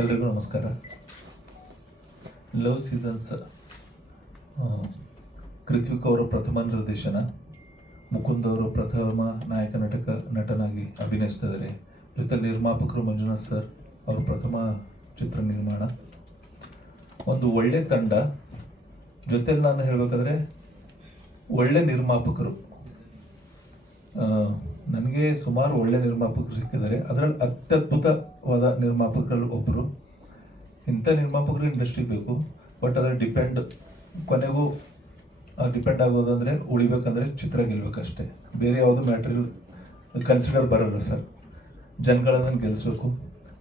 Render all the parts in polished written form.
ಎಲ್ರಿಗೂ ನಮಸ್ಕಾರ. Love seasons Krithik ಅವರ ಪ್ರಥಮ ನಿರ್ದೇಶನ, ಮುಕುಂದ್ ಅವರು ಪ್ರಥಮ ನಾಯಕ ನಟನಾಗಿ ಅಭಿನಯಿಸ್ತಿದ್ದಾರೆ. ಜೊತೆ ನಿರ್ಮಾಪಕರು ಮಂಜುನಾಥ್ ಸರ್ ಅವರ ಪ್ರಥಮ ಚಿತ್ರ ನಿರ್ಮಾಣ. ಒಂದು ಒಳ್ಳೆ ತಂಡ, ಜೊತೆಲಿ ನಾನು ಹೇಳಬೇಕಾದ್ರೆ ಒಳ್ಳೆ ನಿರ್ಮಾಪಕರು. ನನಗೆ ಸುಮಾರು ಒಳ್ಳೆ ನಿರ್ಮಾಪಕರು ಸಿಕ್ಕಿದ್ದಾರೆ. ಅದರಲ್ಲಿ ಅತ್ಯದ್ಭುತವಾದ ನಿರ್ಮಾಪಕರಲ್ಲಿ ಒಬ್ಬರು. ಇಂಥ ನಿರ್ಮಾಪಕರು ಇಂಡಸ್ಟ್ರಿಗೆ ಬೇಕು. ಬಟ್ ಅದರ ಕೊನೆಗೂ ಡಿಪೆಂಡ್ ಆಗೋದಂದರೆ ಉಳಿಬೇಕಂದ್ರೆ ಚಿತ್ರ ಗೆಲ್ಬೇಕಷ್ಟೇ, ಬೇರೆ ಯಾವುದು ಮ್ಯಾಟ್ರಿಯಲ್ ಕನ್ಸಿಡರ್ ಬರೋಲ್ಲ ಸರ್. ಜನಗಳನ್ನು ಗೆಲ್ಲಿಸ್ಬೇಕು,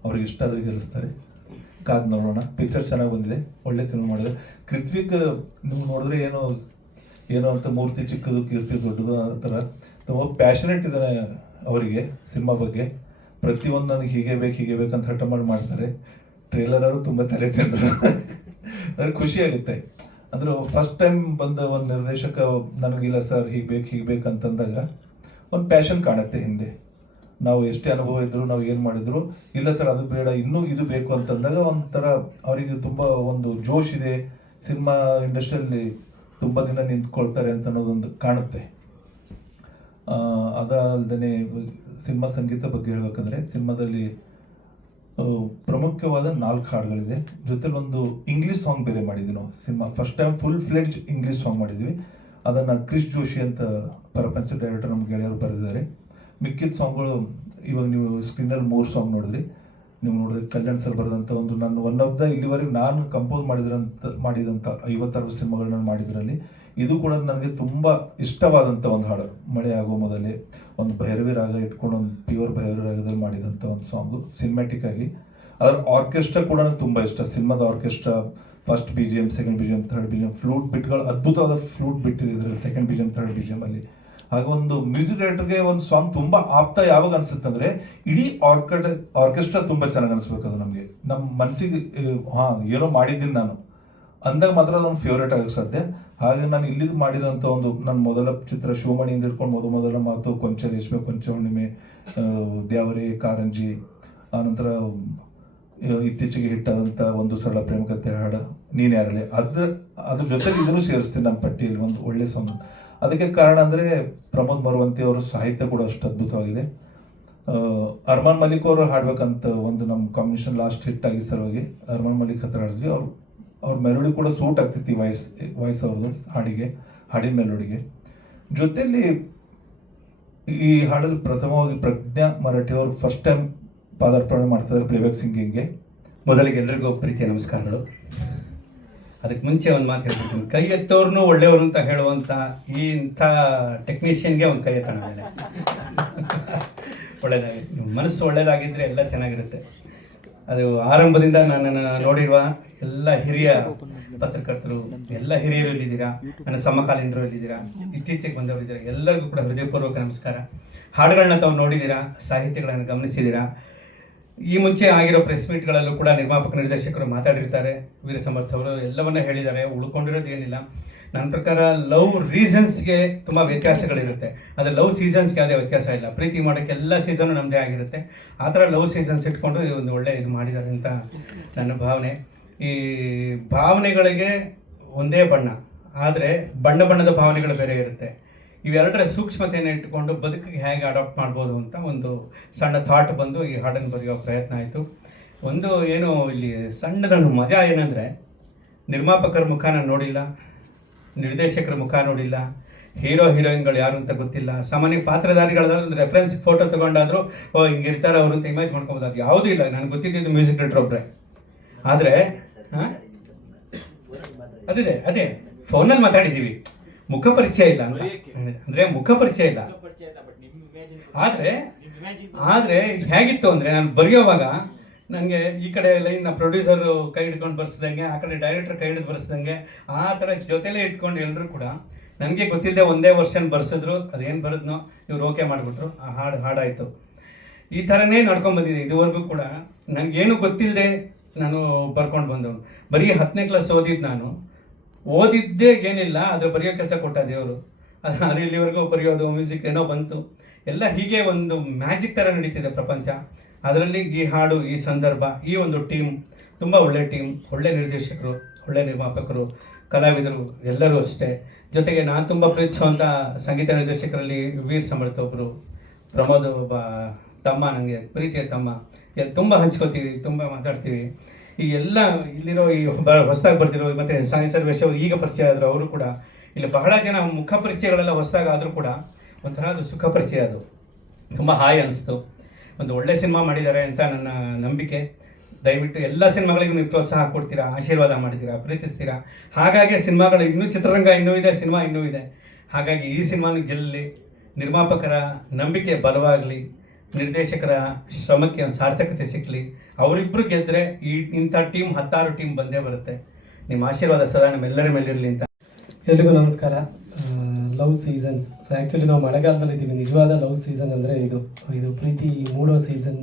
ಅವ್ರಿಗೆ ಇಷ್ಟ ಆದರೆ ಗೆಲ್ಲಿಸ್ತಾರೆ. ಕಾದು ನೋಡೋಣ. ಪಿಕ್ಚರ್ ಚೆನ್ನಾಗಿ ಬಂದಿದೆ, ಒಳ್ಳೆ ಸಿನಿಮಾ ಮಾಡಿದೆ. ಕೃತ್ವಿಕ್ ನೀವು ನೋಡಿದ್ರೆ ಏನೋ ಅಂತ ಮೂರ್ತಿ ಚಿಕ್ಕದು ಕೀರ್ತಿ ದೊಡ್ಡದು ಆ ಥರ ತುಂಬ ಪ್ಯಾಷನೇಟ್ ಇದ್ದಾರೆ ಅವರಿಗೆ ಸಿನಿಮಾ ಬಗ್ಗೆ. ಪ್ರತಿಯೊಂದು ನನಗೆ ಹೀಗೆ ಬೇಕಂತ ಹಠ ಮಾಡ್ತಾರೆ. ಟ್ರೇಲರು ತುಂಬ ತಲೆ ತಿಂದರು. ನನಗೆ ಖುಷಿ ಆಗುತ್ತೆ. ಅಂದ್ರೆ ಫಸ್ಟ್ ಟೈಮ್ ಬಂದ ಒಂದು ನಿರ್ದೇಶಕ ನನಗಿಲ್ಲ ಸರ್ ಹೀಗೆ ಬೇಕಂತಂದಾಗ ಒಂದು ಪ್ಯಾಷನ್ ಕಾಣುತ್ತೆ ಹಿಂದೆ. ನಾವು ಎಷ್ಟೇ ಅನುಭವ ಇದ್ರು, ನಾವು ಏನು ಮಾಡಿದ್ರು, ಇಲ್ಲ ಸರ್ ಅದು ಬೇಡ, ಇನ್ನೂ ಇದು ಬೇಕು ಅಂತಂದಾಗ ಒಂಥರ ಅವರಿಗೆ ತುಂಬ ಒಂದು ಜೋಶ್ ಇದೆ. ಸಿನಿಮಾ ಇಂಡಸ್ಟ್ರಿಯಲ್ಲಿ ತುಂಬ ದಿನ ನಿಂತ್ಕೊಳ್ತಾರೆ ಅಂತ ಅನ್ನೋದೊಂದು ಕಾಣುತ್ತೆ. ಅದಲ್ಲದೆ ಸಿನಿಮಾ ಸಂಗೀತ ಬಗ್ಗೆ ಹೇಳ್ಬೇಕಂದ್ರೆ, ಸಿನಿಮಾದಲ್ಲಿ ಪ್ರಮುಖವಾದ 4 ಹಾಡುಗಳಿದೆ. ಜೊತೆಲಿ ಒಂದು ಇಂಗ್ಲೀಷ್ ಸಾಂಗ್ ಬೇರೆ ಮಾಡಿದ್ವಿ ನಾವು. Cinema first time full fledge English song ಮಾಡಿದ್ವಿ. ಅದನ್ನು ಕ್ರಿಸ್ ಜೋಶಿ ಅಂತ ಪ್ರಪಂಚ ಡೈರೆಕ್ಟರ್ ನಮ್ಮ ಗೆಳೆಯರು ಬರೆದಿದ್ದಾರೆ. ಮಿಕ್ಕಿದ ಸಾಂಗ್ಗಳು ಇವಾಗ ನೀವು ಸ್ಕ್ರೀನಲ್ಲಿ 3 ಸಾಂಗ್ ನೋಡಿದ್ರಿ. ನೀವು ನೋಡಿದ್ರೆ ಕಲ್ಯಾಣ್ ಸರ್ ಬರೆದಂಥ ಒಂದು ನನ್ನ ಒನ್ ಆಫ್ ದ ಇಲ್ಲಿವರೆಗೆ ನಾನು ಕಂಪೋಸ್ ಮಾಡಿದಂಥ 56 ಸಿನಿಮಾಗಳನ್ನ ಮಾಡಿದ್ರಲ್ಲಿ ಇದು ಕೂಡ ನನಗೆ ತುಂಬ ಇಷ್ಟವಾದಂಥ ಒಂದು ಹಾಡು. ಮಳೆ ಆಗೋ ಮೊದಲೇ ಒಂದು ಭೈರವಿ ರಾಗ ಇಟ್ಕೊಂಡು ಒಂದು ಪ್ಯೂರ್ ಭೈರವಿ ರಾಗದಲ್ಲಿ ಮಾಡಿದಂಥ ಒಂದು ಸಾಂಗು ಸಿನಿಮ್ಯಾಟಿಕ್ ಆಗಿ. ಅದರ ಆರ್ಕೆಸ್ಟ್ರಾ ಕೂಡ ನನಗೆ ತುಂಬ ಇಷ್ಟ. ಸಿನಿಮಾದ orchestra first BGM, second BGM, third BGM, flute ಬಿಟ್ಗಳು, ಅದ್ಭುತವಾದ ಫ್ಲೂಟ್ ಬಿಟ್ಟಿದೆ ಇದರಲ್ಲಿ ಸೆಕೆಂಡ್ BGM, ಥರ್ಡ್ BGM ಅಲ್ಲಿ. ಹಾಗೆ ಒಂದು ಮ್ಯೂಸಿಕ್ ಡೈರೆಕ್ಟರ್ಗೆ ಒಂದು ಸಾಂಗ್ ತುಂಬ ಆಪ್ತ ಯಾವಾಗ ಅನಿಸುತ್ತೆ ಅಂದರೆ, ಇಡೀ ಆರ್ಕೆಸ್ಟ್ರಾ ತುಂಬ ಚೆನ್ನಾಗಿ ಅನಿಸ್ಬೇಕು. ಅದು ನಮಗೆ ನಮ್ಮ ಮನಸ್ಸಿಗೆ ಏನೋ ಮಾಡಿದ್ದೀನಿ ನಾನು ಅಂದಾಗ ಮಾತ್ರ ಅದೊಂದು ಫೇವ್ರೇಟ್ ಆಗೋಕ್ಕೆ ಸಾಧ್ಯ. ಹಾಗೆ ನಾನು ಇಲ್ಲಿದ್ದು ಮಾಡಿರೋಂಥ ಒಂದು ನನ್ನ ಮೊದಲ ಚಿತ್ರ ಶಿವಮಣಿಯಿಂದ ಇಟ್ಕೊಂಡು ಮೊದಲ ಮಾತು, ಕೊಂಚ ರೇಷ್ಮೆ, ಕೊಂಚ ಹುಣ್ಣಿಮೆ, ದ್ಯಾವರಿ, ಕಾರಂಜಿ, ಆನಂತರ ಇತ್ತೀಚೆಗೆ ಹಿಟ್ಟಾದಂಥ ಒಂದು ಸರಳ ಪ್ರೇಮ ಕಥೆ ಹಾಡು ನೀನು ಯಾರಲೆ, ಅದ್ರ ಜೊತೆಗೆ ಇದನ್ನು ಸೇರಿಸ್ತೀನಿ ನನ್ನ ಪಟ್ಟಿಯಲ್ಲಿ ಒಂದು ಒಳ್ಳೆ ಸಾಂಗ್. ಅದಕ್ಕೆ ಕಾರಣ ಅಂದರೆ ಪ್ರಮೋದ್ ಮರವಂತಿ ಅವರ ಸಾಹಿತ್ಯ ಕೂಡ ಅಷ್ಟು ಅದ್ಭುತವಾಗಿದೆ. ಅರ್ಮಾನ್ ಮಲಿಕ್ ಅವರು ಹಾಡ್ಬೇಕಂತ ಒಂದು ನಮ್ಮ ಕಾಂಬಿನೇಷನ್ ಲಾಸ್ಟ್ ಹಿಟ್ ಆಗಿ ಸಲುವಾಗಿ ಅರ್ಮಾನ್ ಮಲಿಕ್ ಹತ್ರ ಹಾಡಿದ್ವಿ. ಅವ್ರ ಮೆಲೋಡಿ ಕೂಡ ಸೂಟ್ ಆಗ್ತೈತಿ, ವಾಯ್ಸ್ ಅವ್ರದ್ದು ಹಾಡಿನ ಮೆಲೋಡಿಗೆ. ಜೊತೆಯಲ್ಲಿ ಈ ಹಾಡಲ್ಲಿ ಪ್ರಥಮವಾಗಿ ಪ್ರಜ್ಞಾ ಮರಾಠಿ ಅವರು ಫಸ್ಟ್ ಟೈಮ್ ಪಾದಾರ್ಪಣೆ ಮಾಡ್ತಿದ್ದಾರೆ ಪ್ಲೇಬ್ಯಾಕ್ ಸಿಂಗಿಂಗ್ಗೆ. ಮೊದಲಿಗೆ ಎಲ್ರಿಗೂ ಪ್ರೀತಿಯ ನಮಸ್ಕಾರಗಳು. ಅದಕ್ಕೆ ಮುಂಚೆ ಒಂದು ಮಾತು ಹೇಳ್ತೀನಿ, ಕೈ ಎತ್ತೋರ್ನು ಒಳ್ಳೆಯವರು ಅಂತ ಹೇಳುವಂಥ ಇಂಥ ಟೆಕ್ನಿಷಿಯನ್ಗೆ ಒಂದು ಕೈ ಎತ್ತೋಣ ಮೇಲೆ ಒಳ್ಳೆಯದಾಗಿ ಮನಸ್ಸು ಒಳ್ಳೆಯದಾಗಿದ್ದರೆ ಎಲ್ಲ ಚೆನ್ನಾಗಿರುತ್ತೆ. ಅದು ಆರಂಭದಿಂದ ನನ್ನನ್ನು ನೋಡಿರುವ ಎಲ್ಲ ಹಿರಿಯ ಪತ್ರಕರ್ತರು, ಎಲ್ಲ ಹಿರಿಯರು ಇಲ್ಲಿದ್ದೀರಾ, ನನ್ನ ಸಮಕಾಲೀನರು ಇಲ್ಲಿದ್ದೀರಾ, ಇತ್ತೀಚೆಗೆ ಬಂದವರಿದ್ದೀರಾ, ಎಲ್ಲರಿಗೂ ಕೂಡ ಹೃದಯಪೂರ್ವಕ ನಮಸ್ಕಾರ. ಹಾಡುಗಳನ್ನ ತಾವು ನೋಡಿದ್ದೀರಾ, ಸಾಹಿತ್ಯಗಳನ್ನು ಗಮನಿಸಿದ್ದೀರಾ. ಈ ಮುಂಚೆ ಆಗಿರೋ ಪ್ರೆಸ್ ಮೀಟ್ಗಳಲ್ಲೂ ಕೂಡ ನಿರ್ಮಾಪಕ ನಿರ್ದೇಶಕರು ಮಾತಾಡಿರ್ತಾರೆ. ವೀರ ಸಮರ್ಥ ಅವರು ಎಲ್ಲವನ್ನ ಹೇಳಿದ್ದಾರೆ, ಉಳ್ಕೊಂಡಿರೋದು ಏನಿಲ್ಲ. ನನ್ನ ಪ್ರಕಾರ ಲವ್ ರೀಸನ್ಸ್ಗೆ ತುಂಬ ವ್ಯತ್ಯಾಸಗಳಿರುತ್ತೆ, ಆದರೆ ಲವ್ ಸೀಸನ್ಸ್ಗೆ ಯಾವುದೇ ವ್ಯತ್ಯಾಸ ಇಲ್ಲ. ಪ್ರೀತಿ ಮಾಡೋಕ್ಕೆ ಎಲ್ಲ ಸೀಸನ್ನು ನಮ್ಮದೇ ಆಗಿರುತ್ತೆ. ಆ ಥರ ಲವ್ ಸೀಸನ್ಸ್ ಇಟ್ಕೊಂಡು ಒಂದು ಒಳ್ಳೆ ಇದು ಮಾಡಿದ್ದಾರೆ ಅಂತ ನನ್ನ ಭಾವನೆ. ಈ ಭಾವನೆಗಳಿಗೆ ಒಂದೇ ಬಣ್ಣ, ಆದರೆ ಬಣ್ಣದ ಭಾವನೆಗಳು ಬೇರೆ ಇರುತ್ತೆ. ಇವೆರಡರ ಸೂಕ್ಷ್ಮತೆಯನ್ನು ಇಟ್ಟುಕೊಂಡು ಬದುಕಿಗೆ ಹೇಗೆ ಅಡಾಪ್ಟ್ ಮಾಡ್ಬೋದು ಅಂತ ಒಂದು ಸಣ್ಣ ಥಾಟ್ ಬಂದು ಈ ಹಾಡನ್ನು ಬರೆಯೋ ಪ್ರಯತ್ನ ಆಯಿತು. ಒಂದು ಏನು ಇಲ್ಲಿ ಸಣ್ಣದನ್ನು ಮಜಾ ಏನಂದರೆ, ನಿರ್ಮಾಪಕರ ಮುಖ ನಾನು ನೋಡಿಲ್ಲ, ನಿರ್ದೇಶಕರ ಮುಖ ನೋಡಿಲ್ಲ, ಹೀರೋಯಿನ್ಗಳು ಯಾರು ಅಂತ ಗೊತ್ತಿಲ್ಲ. ಸಾಮಾನ್ಯ ಪಾತ್ರಧಾರಿಗಳಾದ ಒಂದು ರೆಫರೆನ್ಸ್ ಫೋಟೋ ತೊಗೊಂಡಾದರೂ ಹಿಂಗಿರ್ತಾರೆ ಅವರು ಅಂತ ಇಮೇಜ್ ಮಾಡ್ಕೊಬೋದು. ಅದು ಯಾವುದೂ ಇಲ್ಲ. ನನಗೆ ಗೊತ್ತಿದ್ದು ಮ್ಯೂಸಿಕ್ ಡೈರೆಕ್ಟರ್ ಒಬ್ಬರೇ. ಆದರೆ ಅದೇ ಫೋನಲ್ಲಿ ಮಾತಾಡಿದ್ದೀವಿ, ಮುಖ ಪರಿಚಯ ಇಲ್ಲ ಅಂತ. ಅಂದರೆ ಮುಖ ಪರಿಚಯ ಇಲ್ಲ. ಆದರೆ ಹೇಗಿತ್ತು ಅಂದರೆ, ನಾನು ಬರೆಯೋವಾಗ ನನಗೆ ಈ ಕಡೆ ಲೈನ್ ಪ್ರೊಡ್ಯೂಸರು ಕೈ ಹಿಡ್ಕೊಂಡು ಬರ್ಸ್ದಂಗೆ, ಆ ಕಡೆ ಡೈರೆಕ್ಟರ್ ಕೈ ಹಿಡಿದು ಬರ್ಸ್ದಂಗೆ, ಆ ಥರ ಜೊತೆಲೇ ಇಟ್ಕೊಂಡು ಎಲ್ಲರೂ ಕೂಡ ನನಗೆ ಗೊತ್ತಿಲ್ಲದೆ ಒಂದೇ ವರ್ಷನ್ ಬರ್ಸಿದ್ರು. ಅದೇನು ಬರೋದ್ನೋ ಇವ್ರು ಓಕೆ ಮಾಡಿಬಿಟ್ರು, ಆ ಹಾಡಾಯಿತು. ಈ ಥರನೇ ನಡ್ಕೊಂಡ್ಬಂದಿದೆ ಇದುವರೆಗೂ ಕೂಡ. ನನಗೇನು ಗೊತ್ತಿಲ್ಲದೆ ನಾನು ಬರ್ಕೊಂಡು ಬಂದವನು. ಬರೀ 10ನೇ ಕ್ಲಾಸ್ ಓದಿದ್ದೇ ಏನಿಲ್ಲ, ಅದ್ರ ಬರೆಯೋ ಕೆಲಸ ಕೊಟ್ಟ ದೇವರು. ಅದು ಇಲ್ಲಿವರೆಗೂ ಬರೆಯೋದು, ಮ್ಯೂಸಿಕ್ ಏನೋ ಬಂತು, ಎಲ್ಲ ಹೀಗೆ ಒಂದು ಮ್ಯಾಜಿಕ್ ಥರ ನಡೀತಿದೆ ಪ್ರಪಂಚ. ಅದರಲ್ಲಿ ಈ ಹಾಡು, ಈ ಸಂದರ್ಭ, ಈ ಒಂದು ಟೀಮ್ ತುಂಬ ಒಳ್ಳೆ ಟೀಮ್, ಒಳ್ಳೆ ನಿರ್ದೇಶಕರು, ಒಳ್ಳೆ ನಿರ್ಮಾಪಕರು, ಕಲಾವಿದರು ಎಲ್ಲರೂ ಅಷ್ಟೇ. ಜೊತೆಗೆ ನಾನು ತುಂಬ ಪ್ರೀತಿಸುವಂಥ ಸಂಗೀತ ನಿರ್ದೇಶಕರಲ್ಲಿ ವೀರ್ ಸಮರ್ಥ ಒಬ್ಬರು, ಪ್ರಮೋದ್ ಒಬ್ಬ ತಮ್ಮ, ನನಗೆ ಪ್ರೀತಿಯ ತಮ್ಮ. ತುಂಬ ಹಂಚ್ಕೋತೀವಿ, ತುಂಬ ಮಾತಾಡ್ತೀವಿ. ಈ ಎಲ್ಲ ಇಲ್ಲಿರೋ ಈ ಹೊಸದಾಗಿ ಬರ್ತಿರೋ ಮತ್ತು ಸಾಯಿ ಸರ್ವೇಶ್ ಅವರು ಈಗ ಪರಿಚಯ ಆದರು. ಅವರು ಕೂಡ ಇಲ್ಲಿ ಬಹಳ ಜನ ಮುಖ ಪರಿಚಯಗಳೆಲ್ಲ ಹೊಸದಾಗಿ ಆದರೂ ಕೂಡ ಒಂಥರ ಅದು ಸುಖ ಪರಿಚಯ, ಅದು ತುಂಬ ಹಾಯ್ ಅನಿಸ್ತು. ಒಂದು ಒಳ್ಳೆ ಸಿನಿಮಾ ಮಾಡಿದ್ದಾರೆ ಅಂತ ನನ್ನ ನಂಬಿಕೆ. ದಯವಿಟ್ಟು ಎಲ್ಲ ಸಿನಿಮಾಗಳಿಗೂ ನೀವು ಪ್ರೋತ್ಸಾಹ ಕೊಡ್ತೀರಾ, ಆಶೀರ್ವಾದ ಮಾಡ್ತೀರಾ, ಪ್ರೀತಿಸ್ತೀರಾ. ಹಾಗಾಗಿ ಸಿನಿಮಾಗಳು ಇನ್ನೂ, ಚಿತ್ರರಂಗ ಇನ್ನೂ ಇದೆ, ಸಿನಿಮಾ ಇನ್ನೂ ಇದೆ. ಹಾಗಾಗಿ ಈ ಸಿನಿಮಾನು ಗೆಲ್ಲಲಿ, ನಿರ್ಮಾಪಕರ ನಂಬಿಕೆ ಬಲವಾಗಲಿ, ನಿರ್ದೇಶಕರ ಶ್ರಮಕ್ಕೆ ಒಂದು ಸಾರ್ಥಕತೆ ಸಿಕ್ಕಲಿ. ಅವರಿಬ್ಬರು ಗೆದ್ದರೆ ಇಂಥ ಟೀಮ್ 16 ಟೀಮ್ ಬಂದೇ ಬರುತ್ತೆ. ನಿಮ್ಮ ಆಶೀರ್ವಾದ ಸದಾ ನಮ್ಮೆಲ್ಲರ ಮೇಲಿರಲಿ ಅಂತ. ಎಲ್ರಿಗೂ ನಮಸ್ಕಾರ. Love seasons. ಸೊ ಆ್ಯಕ್ಚುಲಿ ನಾವು ಮಳೆಗಾಲದಲ್ಲಿ ಇದ್ದೀವಿ. ನಿಜವಾದ ಲವ್ ಸೀಸನ್ ಅಂದರೆ ಇದು ಪ್ರೀತಿ ಮೂಡೋ ಸೀಸನ್,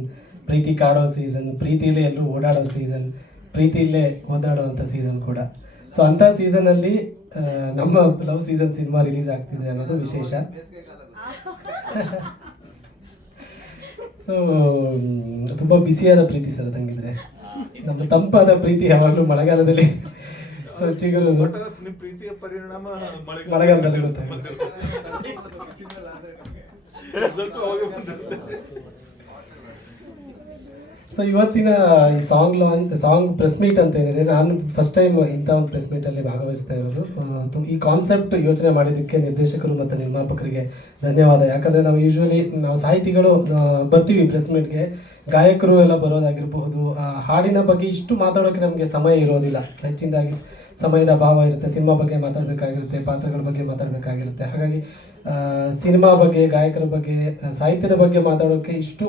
ಪ್ರೀತಿ ಕಾಡೋ ಸೀಸನ್, ಪ್ರೀತಿಲೇ ಎಲ್ಲರೂ ಓಡಾಡೋ ಸೀಸನ್, ಪ್ರೀತಿಯಲ್ಲೇ ಓದಾಡೋ ಅಂಥ ಸೀಸನ್ ಕೂಡ. ಸೊ ಅಂಥ ಸೀಸನಲ್ಲಿ ನಮ್ಮ ಲವ್ ಸೀಸನ್ ಸಿನಿಮಾ ರಿಲೀಸ್ ಆಗ್ತಿದೆ ಅನ್ನೋದು ವಿಶೇಷ. ಸೊ ತುಂಬ ಬಿಸಿಯಾದ ಪ್ರೀತಿ ಸರ್ ಅದಂಗಿದ್ರೆ. ನಮ್ಮ ತಂಪಾದ ಪ್ರೀತಿ ಯಾವಾಗಲೂ ಮಳೆಗಾಲದಲ್ಲಿ ಸೊ ಚಿಗುರು ಪ್ರೀತಿಯ ಪರಿಣಾಮ ಮಳೆಗಾಲದಲ್ಲಿ ಗೊತ್ತಾಗುತ್ತೆ. ಸೊ ಇವತ್ತಿನ ಈ ಸಾಂಗ್ ಪ್ರೆಸ್ ಮೀಟ್ ಅಂತ ಏನಿದೆ, ನಾನು ಫಸ್ಟ್ ಟೈಮ್ ಇಂಥ ಒಂದು ಪ್ರೆಸ್ ಮೀಟಲ್ಲಿ ಭಾಗವಹಿಸ್ತಾ ಇರೋದು. ಈ ಕಾನ್ಸೆಪ್ಟ್ ಯೋಚನೆ ಮಾಡಿದ್ದಕ್ಕೆ ನಿರ್ದೇಶಕರು ಮತ್ತು ನಿರ್ಮಾಪಕರಿಗೆ ಧನ್ಯವಾದ. ಯಾಕಂದರೆ ನಾವು ಸಾಹಿತಿಗಳು ಬರ್ತೀವಿ ಪ್ರೆಸ್ ಮೀಟ್ಗೆ, ಗಾಯಕರು ಎಲ್ಲ ಬರೋದಾಗಿರಬಹುದು, ಹಾಡಿನ ಬಗ್ಗೆ ಇಷ್ಟು ಮಾತಾಡೋಕ್ಕೆ ನಮಗೆ ಸಮಯ ಇರೋದಿಲ್ಲ. ಹೆಚ್ಚಿನದಾಗಿ ಸಮಯದ ಅಭಾವ ಇರುತ್ತೆ. ಸಿನಿಮಾ ಬಗ್ಗೆ ಮಾತಾಡಬೇಕಾಗಿರುತ್ತೆ, ಪಾತ್ರಗಳ ಬಗ್ಗೆ ಮಾತಾಡಬೇಕಾಗಿರುತ್ತೆ. ಹಾಗಾಗಿ ಸಿನಿಮಾ ಬಗ್ಗೆ, ಗಾಯಕರ ಬಗ್ಗೆ, ಸಾಹಿತ್ಯದ ಬಗ್ಗೆ ಮಾತಾಡೋಕ್ಕೆ ಇಷ್ಟು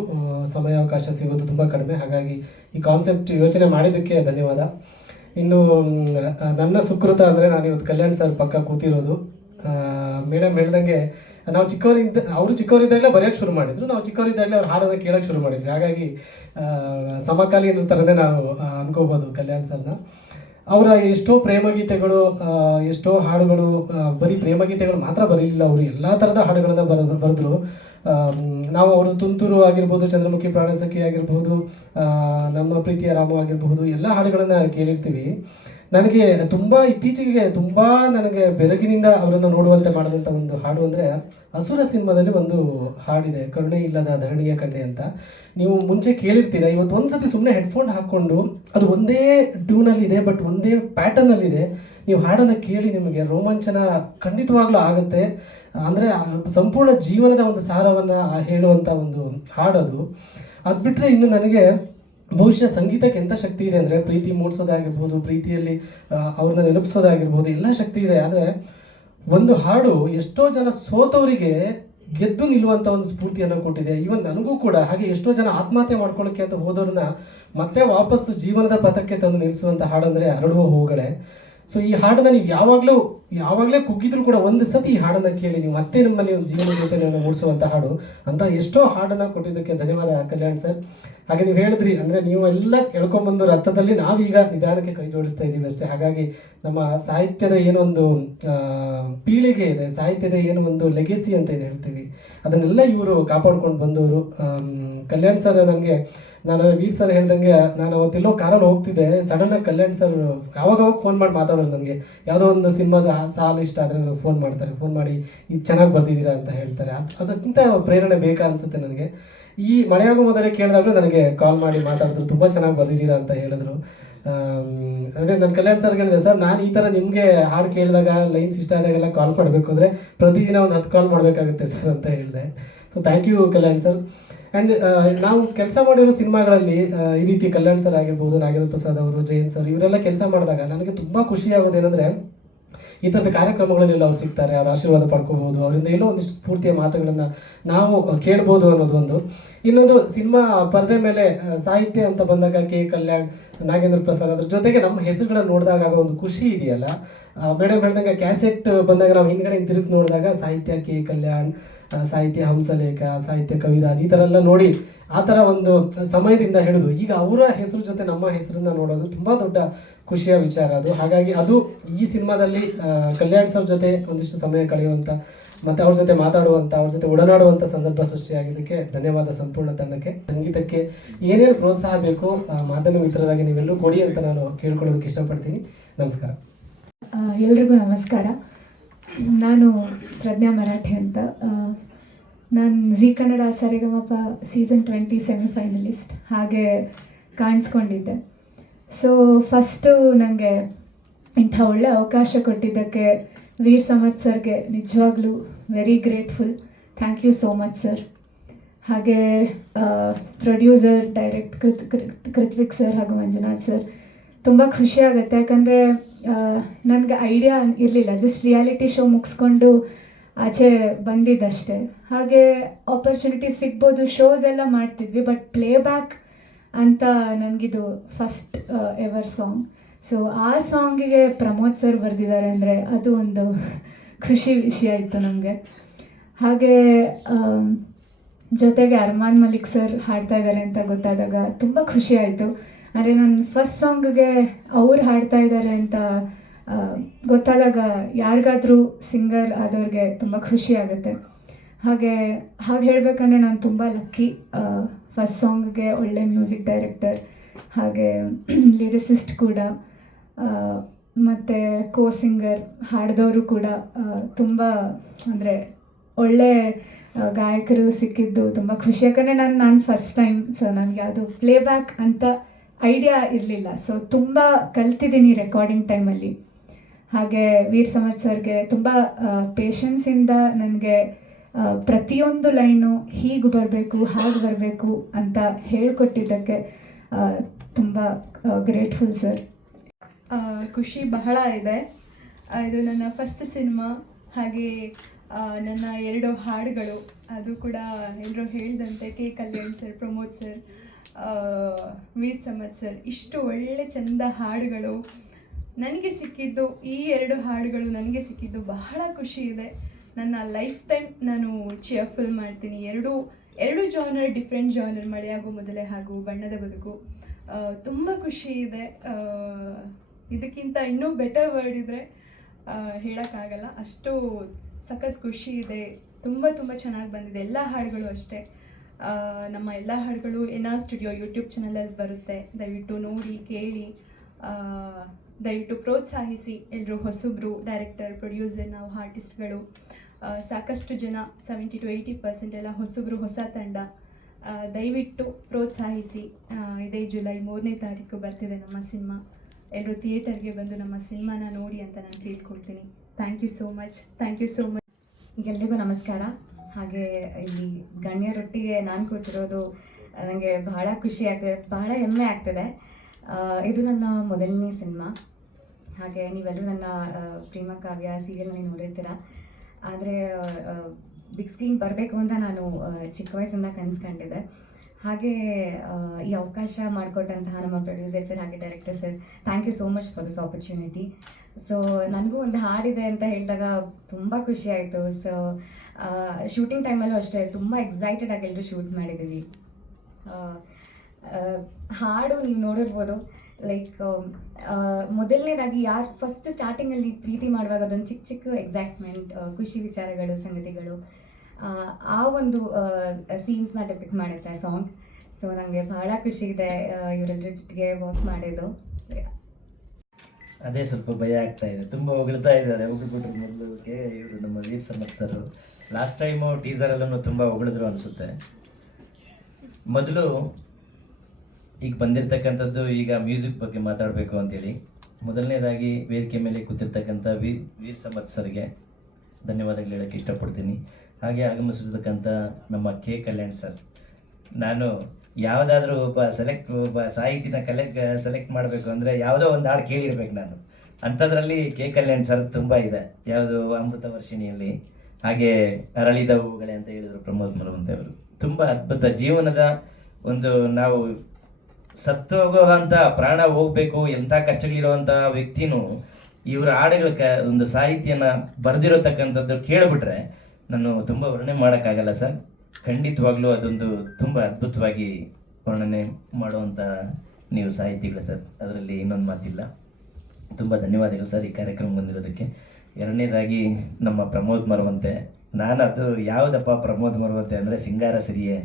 ಸಮಯಾವಕಾಶ ಸಿಗೋದು ತುಂಬ ಕಡಿಮೆ. ಹಾಗಾಗಿ ಈ ಕಾನ್ಸೆಪ್ಟ್ ಯೋಚನೆ ಮಾಡಿದ್ದಕ್ಕೆ ಧನ್ಯವಾದ. ಇನ್ನು ನನ್ನ ಸುಕೃತ ಅಂದರೆ ನಾನು ಇವತ್ತು ಕಲ್ಯಾಣ್ ಸರ್ ಪಕ್ಕ ಕೂತಿರೋದು. ಮೇಡಮ್ ಹೇಳ್ದಂಗೆ ನಾವು ಅವರು ಚಿಕ್ಕವರಿದ್ದಾಗಲೇ ಬರೆಯೋಕ್ಕೆ ಶುರು ಮಾಡಿದ್ರು, ನಾವು ಚಿಕ್ಕವರಿದ್ದಾಗಲೇ ಅವ್ರು ಹಾಡೋದಕ್ಕೆ ಕೇಳೋಕ್ಕೆ ಶುರು ಮಾಡಿದ್ವಿ. ಹಾಗಾಗಿ ಸಮಕಾಲೀನ ಥರನೇ ನಾವು ಅನ್ಕೋಬೋದು ಕಲ್ಯಾಣ್ ಸರ್ನ. ಅವರ ಎಷ್ಟೋ ಪ್ರೇಮಗೀತೆಗಳು, ಎಷ್ಟೋ ಹಾಡುಗಳು, ಬರೀ ಪ್ರೇಮಗೀತೆಗಳು ಮಾತ್ರ ಬರೀಲಿಲ್ಲ, ಅವರು ಎಲ್ಲ ಥರದ ಹಾಡುಗಳನ್ನು ಬರೆದ್ರು. ನಾವು ಅವರು ತುಂತುರು ಆಗಿರ್ಬೋದು, ಚಂದ್ರಮುಖಿ ಪ್ರಾಣಸಖಿ ಆಗಿರ್ಬೋದು, ನಮ್ಮ ಪ್ರೀತಿಯ ರಾಮ ಆಗಿರಬಹುದು, ಎಲ್ಲ ಹಾಡುಗಳನ್ನು ಕೇಳಿರ್ತೀವಿ. ನನಗೆ ಇತ್ತೀಚೆಗೆ ತುಂಬ ನನಗೆ ಬೆರಗಿನಿಂದ ಅವರನ್ನು ನೋಡುವಂತೆ ಮಾಡಿದಂಥ ಒಂದು ಹಾಡು ಅಂದರೆ ಅಸುರ ಸಿನಿಮಾದಲ್ಲಿ ಒಂದು ಹಾಡಿದೆ, ಕರುಣೆ ಇಲ್ಲದ ಧರಣಿಯ ಕಣ್ಣೆ ಅಂತ. ನೀವು ಮುಂಚೆ ಕೇಳಿರ್ತೀರ. ಇವತ್ತು ಒಂದ್ಸತಿ ಸುಮ್ಮನೆ ಹೆಡ್ಫೋನ್ ಹಾಕ್ಕೊಂಡು, ಅದು ಒಂದೇ ಟ್ಯೂನಲ್ಲಿದೆ, ಬಟ್ ಒಂದೇ ಪ್ಯಾಟರ್ನಲ್ಲಿದೆ, ನೀವು ಹಾಡನ್ನು ಕೇಳಿ ನಿಮಗೆ ರೋಮಾಂಚನ ಖಂಡಿತವಾಗ್ಲೂ ಆಗುತ್ತೆ. ಅಂದರೆ ಸಂಪೂರ್ಣ ಜೀವನದ ಒಂದು ಸಾರವನ್ನು ಹೇಳುವಂಥ ಒಂದು ಹಾಡದು. ಅದು ಬಿಟ್ಟರೆ ಇನ್ನು ನನಗೆ ಬಹುಶಃ ಸಂಗೀತಕ್ಕೆ ಎಂಥ ಶಕ್ತಿ ಇದೆ ಅಂದರೆ, ಪ್ರೀತಿ ಮೂಡಿಸೋದಾಗಿರ್ಬೋದು, ಪ್ರೀತಿಯಲ್ಲಿ ಅವ್ರನ್ನ ನೆನಪಿಸೋದಾಗಿರ್ಬೋದು, ಎಲ್ಲ ಶಕ್ತಿ ಇದೆ. ಆದರೆ ಒಂದು ಹಾಡು ಎಷ್ಟೋ ಜನ ಸೋತವರಿಗೆ ಗೆದ್ದು ನಿಲ್ಲುವಂಥ ಒಂದು ಸ್ಫೂರ್ತಿಯನ್ನು ಕೊಟ್ಟಿದೆ. ಈವನ್ ನನಗೂ ಕೂಡ ಹಾಗೆ. ಎಷ್ಟೋ ಜನ ಆತ್ಮಹತ್ಯೆ ಮಾಡ್ಕೊಳ್ಳೋಕ್ಕೆ ಅಂತ ಹೋದವ್ರನ್ನ ಮತ್ತೆ ವಾಪಸ್ಸು ಜೀವನದ ಪಥಕ್ಕೆ ತಂದು ನಿಲ್ಲಿಸುವಂಥ ಹಾಡು ಅಂದರೆ ಅರಳುವ ಹೂಗಳೇ. ಸೊ ಈ ಹಾಡನ್ನು ನೀವು ಯಾವಾಗಲೇ ಕುಗ್ಗಿದ್ರು ಕೂಡ ಒಂದು ಸತಿ ಈ ಹಾಡನ್ನು ಕೇಳಿ, ನೀವು ಮತ್ತೆ ನಮ್ಮಲ್ಲಿ ಒಂದು ಜೀವನ ಜೊತೆ ಮೂಡಿಸುವಂಥ ಹಾಡು ಅಂತ. ಎಷ್ಟೋ ಹಾಡನ್ನು ಕೊಟ್ಟಿದ್ದಕ್ಕೆ ಧನ್ಯವಾದ ಕಲ್ಯಾಣ್ ಸರ್. ಹಾಗೆ ನೀವು ಹೇಳಿದ್ರಿ ಅಂದರೆ, ನೀವು ಎಲ್ಲ ಎಳ್ಕೊಂಬಂದು ರಥದಲ್ಲಿ ನಾವೀಗ ನಿಧಾನಕ್ಕೆ ಕೈ ಜೋಡಿಸ್ತಾ ಇದ್ದೀವಿ ಅಷ್ಟೇ. ಹಾಗಾಗಿ ನಮ್ಮ ಸಾಹಿತ್ಯದ ಏನೊಂದು ಪೀಳಿಗೆ ಇದೆ, ಸಾಹಿತ್ಯದ ಏನು ಒಂದು ಲೆಗೆಸಿ ಅಂತ ಏನು ಹೇಳ್ತೀವಿ, ಅದನ್ನೆಲ್ಲ ಇವರು ಕಾಪಾಡ್ಕೊಂಡು ಬಂದವರು. ಕಲ್ಯಾಣ್ ಸರ್ ನಾನು ವೀರ್ ಸರ್ ಹೇಳ್ದಂಗೆ, ನಾನು ಅವತ್ತೆಲ್ಲೋ ಕಾರಲ್ಲಿ ಹೋಗ್ತಿದ್ದೆ, ಸಡನ್ನಾಗಿ ಕಲ್ಯಾಣ್ ಸರ್ ಯಾವಾಗ ಫೋನ್ ಮಾಡಿ ಮಾತಾಡೋರು. ನನಗೆ ಯಾವುದೋ ಒಂದು ಸಿನಿಮಾದ ಸಾಲು ಇಷ್ಟ ಆದರೆ ನನಗೆ ಫೋನ್ ಮಾಡಿ ಇದು ಚೆನ್ನಾಗಿ ಬರ್ತಿದ್ದೀರಾ ಅಂತ ಹೇಳ್ತಾರೆ. ಅದಕ್ಕಿಂತ ಪ್ರೇರಣೆ ಬೇಕಾ ಅನಿಸುತ್ತೆ ನನಗೆ. ಈ ಮಳೆಯಾಗೋ ಮೊದಲೇ ಕೇಳಿದಾಗಲೂ ನನಗೆ ಕಾಲ್ ಮಾಡಿ ಮಾತಾಡಿದ್ರು, ತುಂಬ ಚೆನ್ನಾಗಿ ಬರ್ತಿದ್ದೀರಾ ಅಂತ ಹೇಳಿದ್ರು. ಅಂದರೆ ನಾನು ಕಲ್ಯಾಣ್ ಸರ್ ಹೇಳಿದೆ, ಸರ್ ನಾನು ಈ ಥರ ನಿಮಗೆ ಹಾಡು ಕೇಳಿದಾಗ, ಲೈನ್ಸ್ ಇಷ್ಟ ಆದಾಗೆಲ್ಲ ಕಾಲ್ ಮಾಡಬೇಕು ಅಂದರೆ ಪ್ರತಿದಿನ ಒಂದು 10 ಕಾಲ್ ಮಾಡಬೇಕಾಗುತ್ತೆ ಸರ್ ಅಂತ ಹೇಳಿದೆ. So thank you Kalyan sir. And ನಾವು ಕೆಲಸ ಮಾಡಿರೋ ಸಿನಿಮಾಗಳಲ್ಲಿ ಈ ರೀತಿ ಕಲ್ಯಾಣ್ ಸರ್ ಆಗಿರ್ಬೋದು, ನಾಗೇಂದ್ರ ಪ್ರಸಾದ್ ಅವರು, ಜಯಂತ್ ಸರ್, ಇವರೆಲ್ಲ ಕೆಲಸ ಮಾಡಿದಾಗ ನನಗೆ ತುಂಬ ಖುಷಿ ಆಗೋದೇನೆಂದರೆ, ಈ ಥರದ ಕಾರ್ಯಕ್ರಮಗಳಲ್ಲೆಲ್ಲ ಅವ್ರು ಸಿಗ್ತಾರೆ, ಅವ್ರ ಆಶೀರ್ವಾದ ಪಡ್ಕೋಬೋದು, ಅವರಿಂದ ಏನೋ ಒಂದಿಷ್ಟು ಸ್ಫೂರ್ತಿಯ ಮಾತುಗಳನ್ನು ನಾವು ಕೇಳ್ಬೋದು ಅನ್ನೋದು ಒಂದು. ಇನ್ನೊಂದು, ಸಿನಿಮಾ ಪರದೆ ಮೇಲೆ ಸಾಹಿತ್ಯ ಅಂತ ಬಂದಾಗ ಕೆ ಕಲ್ಯಾಣ್, ನಾಗೇಂದ್ರ ಪ್ರಸಾದ್, ಅದ್ರ ಜೊತೆಗೆ ನಮ್ಮ ಹೆಸರುಗಳನ್ನು ನೋಡಿದಾಗ ಆಗೋ ಒಂದು ಖುಷಿ ಇದೆಯಲ್ಲ. ಮೇಡಮ್ ಹೇಳ್ದಂಗೆ ಕ್ಯಾಸೆಟ್ ಬಂದಾಗ ನಾವು ಹಿಂದ್ಗಡೆ ತಿರುಗಿಸಿ ನೋಡಿದಾಗ ಸಾಹಿತ್ಯ ಕೆ ಕಲ್ಯಾಣ್, ಸಾಹಿತ್ಯ ಹಂಸಲೇಖ, ಸಾಹಿತ್ಯ ಕವಿರಾಜ್, ಈ ಥರ ಎಲ್ಲ ನೋಡಿ, ಆ ಥರ ಒಂದು ಸಮಯದಿಂದ ಹಿಡಿದು ಈಗ ಅವರ ಹೆಸರು ಜೊತೆ ನಮ್ಮ ಹೆಸರನ್ನ ನೋಡೋದು ತುಂಬ ದೊಡ್ಡ ಖುಷಿಯ ವಿಚಾರ ಅದು. ಹಾಗಾಗಿ ಅದು ಈ ಸಿನಿಮಾದಲ್ಲಿ ಕಲ್ಯಾಣ್ ಸರ್ ಜೊತೆ ಒಂದಿಷ್ಟು ಸಮಯ ಕಳೆಯುವಂಥ ಮತ್ತು ಅವ್ರ ಜೊತೆ ಮಾತಾಡುವಂಥ, ಅವ್ರ ಜೊತೆ ಒಡನಾಡುವಂಥ ಸಂದರ್ಭ ಸೃಷ್ಟಿಯಾಗಿದ್ದಕ್ಕೆ ಧನ್ಯವಾದ ಸಂಪೂರ್ಣ ತಂಡಕ್ಕೆ. ಸಂಗೀತಕ್ಕೆ ಏನೇನು ಪ್ರೋತ್ಸಾಹ ಬೇಕು ಮಾಧ್ಯಮ ಮಿತ್ರರಾಗಿ ನೀವೆಲ್ಲರೂ ಕೊಡಿ ಅಂತ ನಾನು ಕೇಳ್ಕೊಳ್ಳೋದಕ್ಕೆ ಇಷ್ಟಪಡ್ತೀನಿ. ನಮಸ್ಕಾರ. ಎಲ್ರಿಗೂ ನಮಸ್ಕಾರ. ನಾನು ಪ್ರಜ್ಞಾ ಮರಾಠೆ ಅಂತ. ನಾನು ಜಿ ಕನ್ನಡ ಸರಿಗಮಪ ಸೀಸನ್ 20 ಸೆಮಿಫೈನಲಿಸ್ಟ್ ಹಾಗೆ ಕಾಣಿಸ್ಕೊಂಡಿದ್ದೆ. ಸೊ ಫಸ್ಟು ನನಗೆ ಇಂಥ ಒಳ್ಳೆ ಅವಕಾಶ ಕೊಟ್ಟಿದ್ದಕ್ಕೆ ವೀರ್ ಸಮರ್ಥ್ ಸರ್ಗೆ ನಿಜವಾಗ್ಲೂ very grateful. Thank you so much sir. ಹಾಗೆ ಪ್ರೊಡ್ಯೂಸರ್, ಕೃತ್ವಿಕ್ ಸರ್ ಹಾಗೂ ಮಂಜುನಾಥ್ ಸರ್, ತುಂಬ ಖುಷಿಯಾಗುತ್ತೆ. ಯಾಕಂದರೆ ನನಗೆ ಐಡಿಯಾ ಇರಲಿಲ್ಲ, ಜಸ್ಟ್ ರಿಯಾಲಿಟಿ ಶೋ ಮುಗಿಸ್ಕೊಂಡು ಆಚೆ ಬಂದಿದ್ದಷ್ಟೇ. ಹಾಗೆ ಆಪರ್ಚುನಿಟಿ ಸಿಗ್ಬೋದು, ಶೋಸ್ ಎಲ್ಲ ಮಾಡ್ತಿದ್ವಿ, ಬಟ್ ಪ್ಲೇಬ್ಯಾಕ್ ಅಂತ ನನಗಿದು ಫಸ್ಟ್ ಎವರ್ ಸಾಂಗ್. ಸೊ ಆ ಸಾಂಗಿಗೆ ಪ್ರಮೋದ್ ಸರ್ ಬರೆದಿದ್ದಾರೆ ಅಂದರೆ ಅದು ಒಂದು ಖುಷಿ ವಿಷಯ ಇತ್ತು ನಮಗೆ. ಹಾಗೆ ಜೊತೆಗೆ ಅರ್ಮಾನ್ ಮಲಿಕ್ ಸರ್ ಹಾಡ್ತಾ ಇದ್ದಾರೆ ಅಂತ ಗೊತ್ತಾದಾಗ ತುಂಬ ಖುಷಿ ಆಯಿತು. ಅಂದರೆ ನನ್ನ ಫಸ್ಟ್ ಸಾಂಗ್ಗೆ ಅವ್ರು ಹಾಡ್ತಾ ಇದ್ದಾರೆ ಅಂತ ಗೊತ್ತಾದಾಗ ಯಾರಿಗಾದರೂ ಸಿಂಗರ್ ಆದವ್ರಿಗೆ ತುಂಬ ಖುಷಿ ಆಗುತ್ತೆ. ಹಾಗೆ ಹೇಳಬೇಕಂದ್ರೆ ನಾನು ತುಂಬ ಲಕ್ಕಿ. ಫಸ್ಟ್ ಸಾಂಗ್ಗೆ ಒಳ್ಳೆ ಮ್ಯೂಸಿಕ್ ಡೈರೆಕ್ಟರ್ ಹಾಗೆ ಲಿರಿಸಿಸ್ಟ್ ಕೂಡ, ಮತ್ತು ಕೋ ಸಿಂಗರ್ ಹಾಡಿದವರು ಕೂಡ ತುಂಬ ಅಂದರೆ ಒಳ್ಳೆ ಗಾಯಕರು ಸಿಕ್ಕಿದ್ದು ತುಂಬ ಖುಷಿ. ಯಾಕಂದರೆ ನಾನು ಫಸ್ಟ್ ಟೈಮ್, ಸೊ ನನಗೆ ಅದು ಪ್ಲೇಬ್ಯಾಕ್ ಅಂತ ಐಡಿಯಾ ಇರಲಿಲ್ಲ. ಸೊ ತುಂಬ ಕಲ್ತಿದ್ದೀನಿ ರೆಕಾರ್ಡಿಂಗ್ ಟೈಮಲ್ಲಿ. ಹಾಗೆ ವೀರ್ ಸಮರ್ಥ್ ಸರ್ಗೆ ತುಂಬ ಪೇಷನ್ಸಿಂದ ನನಗೆ ಪ್ರತಿಯೊಂದು ಲೈನು ಹೀಗೆ ಬರಬೇಕು ಹಾಗೆ ಬರಬೇಕು ಅಂತ ಹೇಳಿಕೊಟ್ಟಿದ್ದಕ್ಕೆ ತುಂಬ ಗ್ರೇಟ್ಫುಲ್ ಸರ್. ಖುಷಿ ಬಹಳ ಇದೆ. ಇದು ನನ್ನ ಫಸ್ಟ್ ಸಿನಿಮಾ. ಹಾಗೆ ನನ್ನ 2 ಹಾಡುಗಳು, ಅದು ಕೂಡ ಎಲ್ಲರೂ ಹೇಳಿದಂತೆ K Kalyan sir, Pramod sir, Veer Samarth sir, ಇಷ್ಟು ಒಳ್ಳೆ ಚಂದ ಹಾಡುಗಳು ನನಗೆ ಸಿಕ್ಕಿದ್ದು, ಈ 2 ಹಾಡುಗಳು ನನಗೆ ಸಿಕ್ಕಿದ್ದು ಬಹಳ ಖುಷಿ ಇದೆ. ನನ್ನ ಲೈಫ್ ಟೈಮ್ ನಾನು ಚಿಯರ್ಫುಲ್ ಮಾಡ್ತೀನಿ. ಎರಡು ಜಾನರ್, ಡಿಫ್ರೆಂಟ್ ಜಾನರ್, ಮಳೆಯಾಗೋ ಮೊದಲೇ ಹಾಗೂ ಬಣ್ಣದ ಬದುಕು. ತುಂಬ ಖುಷಿ ಇದೆ. ಇದಕ್ಕಿಂತ ಇನ್ನೂ ಬೆಟರ್ ವರ್ಡ್ ಇದ್ದರೆ ಹೇಳೋಕ್ಕಾಗಲ್ಲ, ಅಷ್ಟು ಸಖತ್ ಖುಷಿ ಇದೆ. ತುಂಬ ಚೆನ್ನಾಗಿ ಬಂದಿದೆ. ಎಲ್ಲ ಹಾಡುಗಳು ಅಷ್ಟೇ. ನಮ್ಮ ಎಲ್ಲ ಹಾಡುಗಳು NR ಸ್ಟುಡಿಯೋ ಯೂಟ್ಯೂಬ್ ಚಾನಲಲ್ಲಿ ಬರುತ್ತೆ. ದಯವಿಟ್ಟು ನೋಡಿ, ಕೇಳಿ, ದಯವಿಟ್ಟು ಪ್ರೋತ್ಸಾಹಿಸಿ. ಎಲ್ಲರೂ ಹೊಸಬ್ರು, ಡೈರೆಕ್ಟರ್, ಪ್ರೊಡ್ಯೂಸರ್, ನಾವು ಆರ್ಟಿಸ್ಟ್ಗಳು ಸಾಕಷ್ಟು ಜನ 70 to 80% ಎಲ್ಲ ಹೊಸಬ್ರು, ಹೊಸ ತಂಡ. ದಯವಿಟ್ಟು ಪ್ರೋತ್ಸಾಹಿಸಿ. ಇದೇ ಜುಲೈ 3ನೇ ತಾರೀಕು ಬರ್ತಿದೆ ನಮ್ಮ ಸಿನಿಮಾ. ಎಲ್ಲರೂ ಥಿಯೇಟರ್ಗೆ ಬಂದು ನಮ್ಮ ಸಿನಿಮಾನ ನೋಡಿ ಅಂತ ನಾನು ಕೇಳ್ಕೊಳ್ತೀನಿ. Thank you so much. Thank you so much. ಎಲ್ರಿಗೂ ನಮಸ್ಕಾರ. ಹಾಗೆ ಇಲ್ಲಿ ಗಣ್ಯರೊಟ್ಟಿಗೆ ನಾನು ಕೂತಿರೋದು ನನಗೆ ಬಹಳ ಖುಷಿ ಆಗ್ತಿದೆ, ಬಹಳ ಹೆಮ್ಮೆ ಆಗ್ತಿದೆ. ಇದು ನನ್ನ ಮೊದಲನೇ ಸಿನಿಮಾ. ಹಾಗೆ ನೀವೆಲ್ಲರೂ ನನ್ನ ಪ್ರೇಮ ಕಾವ್ಯ ಸೀರಿಯಲ್ನಲ್ಲಿ ನೋಡಿರ್ತೀರ. ಆದರೆ ಬಿಗ್ ಸ್ಕ್ರೀನ್ ಬರಬೇಕು ಅಂತ ನಾನು ಚಿಕ್ಕ ವಯಸ್ಸಿಂದ ಕನಸ್ಕೊಂಡಿದ್ದೆ. ಹಾಗೆ ಈ ಅವಕಾಶ ಮಾಡಿಕೊಟ್ಟಂತಹ ನಮ್ಮ ಪ್ರೊಡ್ಯೂಸರ್ ಸರ್ ಹಾಗೆ director sir, thank you so much for this opportunity. So ನನಗೂ ಒಂದು ಹಾಡಿದೆ ಅಂತ ಹೇಳಿದಾಗ ತುಂಬ ಖುಷಿ ಆಯಿತು. ಸೊ ಶೂಟಿಂಗ್ ಟೈಮಲ್ಲೂ ಅಷ್ಟೇ ತುಂಬ ಎಕ್ಸೈಟೆಡ್ ಆಗಿ ಎಲ್ಲರೂ ಶೂಟ್ ಮಾಡಿದ್ದೀವಿ. ಹಾಡು ನೀವು ನೋಡಿರ್ಬೋದು, ಲೈಕ್ ಮೊದಲನೇದಾಗಿ ಯಾರು ಫಸ್ಟ್ ಸ್ಟಾರ್ಟಿಂಗಲ್ಲಿ ಪ್ರೀತಿ ಮಾಡುವಾಗ ಅದೊಂದು ಚಿಕ್ಕ ಎಕ್ಸೈಟ್ಮೆಂಟ್, ಖುಷಿ ವಿಚಾರಗಳು, ಸಂಗತಿಗಳು, ಆ ಒಂದು ಸೀನ್ಸ್ನ ಡೆಪಿಕ್ಟ್ ಮಾಡುತ್ತೆ ಸಾಂಗ್. ಸೊ ನನಗೆ ಬಹಳ ಖುಷಿ ಇದೆ ಇವರೆಲ್ಲರ ಜೊತೆಗೆ ವರ್ಕ್ ಮಾಡಿದ್ದು. ಅದೇ ಸ್ವಲ್ಪ ಭಯ ಆಗ್ತಾ ಇದೆ. ತುಂಬ ಹೊಗಳ್ತಾ ಇದ್ದಾರೆ, ಹೊಗಳ್ಬಿಟ್ರು ಮೊದಲಿಗೆ ಇವರು ನಮ್ಮ ವೀರ್ ಸಮರ್ಥ್ ಸರ್. ಲಾಸ್ಟ್ ಟೈಮು ಟೀಸರಲ್ಲೂ ತುಂಬ ಹೊಗಳಿದ್ರು ಅನಿಸುತ್ತೆ. ಮೊದಲು ಈಗ ಬಂದಿರತಕ್ಕಂಥದ್ದು, ಈಗ ಮ್ಯೂಸಿಕ್ ಬಗ್ಗೆ ಮಾತಾಡಬೇಕು ಅಂತೇಳಿ ಮೊದಲನೇದಾಗಿ ವೇದಿಕೆ ಮೇಲೆ ಕೂತಿರ್ತಕ್ಕಂಥ ವೀರ್ ಸಮರ್ಥ್ ಸರ್ಗೆ ಧನ್ಯವಾದಗಳು ಹೇಳೋಕ್ಕೆ ಇಷ್ಟಪಡ್ತೀನಿ. ಹಾಗೆ ಆಗಮಿಸಿರ್ತಕ್ಕಂಥ ನಮ್ಮ ಕೆ ಕಲ್ಯಾಣ್ ಸರ್. ನಾನು ಯಾವುದಾದ್ರೂ ಒಬ್ಬ ಸಾಹಿತಿನ ಸೆಲೆಕ್ಟ್ ಮಾಡಬೇಕು ಅಂದರೆ ಯಾವುದೋ ಒಂದು ಹಾಡು ಕೇಳಿರ್ಬೇಕು ನಾನು. ಅಂಥದ್ರಲ್ಲಿ ಕೆ ಕಲ್ಯಾಣ್ ಸರ್ ತುಂಬ ಇದೆ. ಯಾವುದು ಅಮೃತ ವರ್ಷಿಣಿಯಲ್ಲಿ, ಹಾಗೆ ಅರಳಿದ ಹೂಗಳೇ ಅಂತ ಹೇಳಿದರು ಪ್ರಮೋದ್ ಮರವಂತೆ ಅವರು. ತುಂಬ ಅದ್ಭುತ ಜೀವನದ ಒಂದು, ನಾವು ಸತ್ತು ಹೋಗೋವಂಥ, ಪ್ರಾಣ ಹೋಗಬೇಕು, ಎಂಥ ಕಷ್ಟಗಳಿರುವಂಥ ವ್ಯಕ್ತಿನೂ ಇವರ ಹಾಡುಗಳ ಒಂದು ಸಾಹಿತ್ಯನ ಬರೆದಿರತಕ್ಕಂಥದ್ದು ಕೇಳಿಬಿಟ್ರೆ ನಾನು ತುಂಬ ವರ್ಣನೆ ಮಾಡೋಕ್ಕಾಗಲ್ಲ ಸರ್. ಖಂಡಿತವಾಗ್ಲೂ ಅದೊಂದು ತುಂಬ ಅದ್ಭುತವಾಗಿ ವರ್ಣನೆ ಮಾಡುವಂಥ ನೀವು ಸಾಹಿತಿಗಳು ಸರ್, ಅದರಲ್ಲಿ ಇನ್ನೊಂದು ಮಾತಿಲ್ಲ. ತುಂಬ ಧನ್ಯವಾದಗಳು ಸರ್ ಈ ಕಾರ್ಯಕ್ರಮ ಬಂದಿರೋದಕ್ಕೆ. ಎರಡನೇದಾಗಿ ನಮ್ಮ ಪ್ರಮೋದ್ ಮರವಂತೆ ನಾನು ಅದು ಯಾವುದಪ್ಪ ಪ್ರಮೋದ್ ಮರವತ್ತೆ ಅಂದರೆ ಸಿಂಗಾರ ಸಿರಿಯೇ